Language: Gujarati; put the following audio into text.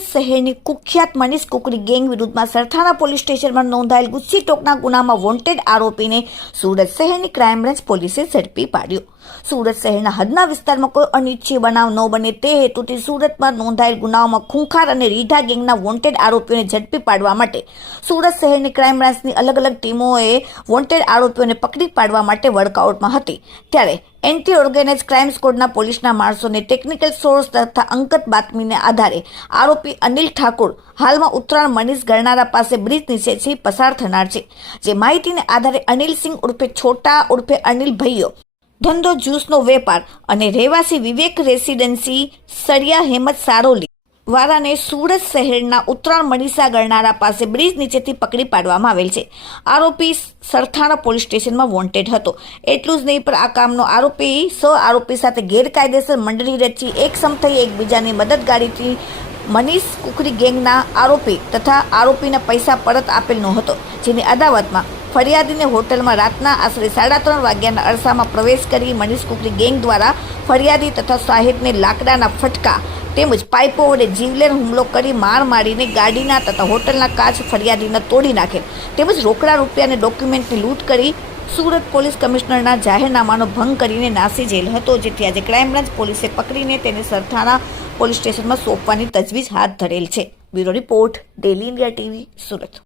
સુરત શહેરની કુખ્યાત મનીષ કુકરી ગેંગ વિરુદ્ધમાં સરથાણા પોલીસ સ્ટેશનમાં નોંધાયેલ ગુસ્સી ટોકના ગુનામાં વોન્ટેડ આરોપીને સુરત શહેરની ક્રાઇમ બ્રાન્ચ પોલીસે ઝડપી પાડ્યો। સુરત શહેરના હદના વિસ્તારમાં કોઈ અનિચ્છનીય બનાવ ન બને તે હેતુથી સુરતમાં નોંધાયેલ ગુનાઓમાં ખૂંખાર અને રીઢા ગેંગના વોન્ટેડ આરોપીઓને ઝડપી પાડવા માટે સુરત શહેરની ક્રાઇમ બ્રાન્ચની અલગ અલગ ટીમોએ વોન્ટેડ આરોપીઓને પકડી પાડવા માટે વર્કઆઉટમાં હતી। ત્યારે એન્ટી ઓર્ગેનાઇઝ ક્રાઇમ સ્કોડના પોલીસના માણસોને ટેકનિકલ સોર્સ તથા અંગત બાતમીને આધારે આરોપી અનિલ ઠાકોર હાલમાં ઉત્તરાયણ મનીષ ગરનારા પાસે બ્રિજ નીચેથી પસાર થનાર છે। જે માહિતીને આધારે અનિલ સિંહ ઉર્ફે છોટા ઉર્ફે અનિલ ભૈયો ધંધો જ્યુસનો વેપાર અને રહેવાસી વિવેક રેસિડેન્સી સળિયા હેમત સારોલી વાળાને સુરત શહેરના ઉત્તરાયણ મનીષા ગરનારા પાસે બ્રિજ નીચેથી પકડી પાડવામાં આવેલ છે। આરોપી સરથાણા પોલીસ સ્ટેશનમાં વોન્ટેડ હતો। એટલું જ નહીં, પણ આ કામનો આરોપી આરોપી સાથે ગેરકાયદેસર મંડળી રચી એકસમ થઈ એકબીજાની મદદગારીથી મનીષ કુકરી ગેંગના આરોપી તથા આરોપીના પૈસા પરત આપેલ ન હતો। જેની અદાવતમાં ફરિયાદીને હોટલમાં રાતના આશરે 3:30 વાગ્યાના અરસામાં પ્રવેશ કરી મનીષ કુકરી ગેંગ દ્વારા ફરિયાદી તથા સાહેબને લાકડાના ફટકા તેમજ પાઇપો વડે જીવલેણ હુમલો કરી માર મારીને ગાડીના તથા હોટલના કાચ ફરિયાદીના તોડી નાખેલ તેમજ રોકડા રૂપિયા અને ડોક્યુમેન્ટની લૂંટ કરી સુરત પોલીસ કમિશનરના જાહેરનામાનો ભંગ કરીને નાસી જેલ હતો। જેથી આજે ક્રાઇમ બ્રાન્ચ પોલીસે પકડીને તેને સરથાણા પોલીસ સ્ટેશનમાં સોંપવાની તજવીજ હાથ ધરેલ છે। Bureau report, daily India TV, Surat.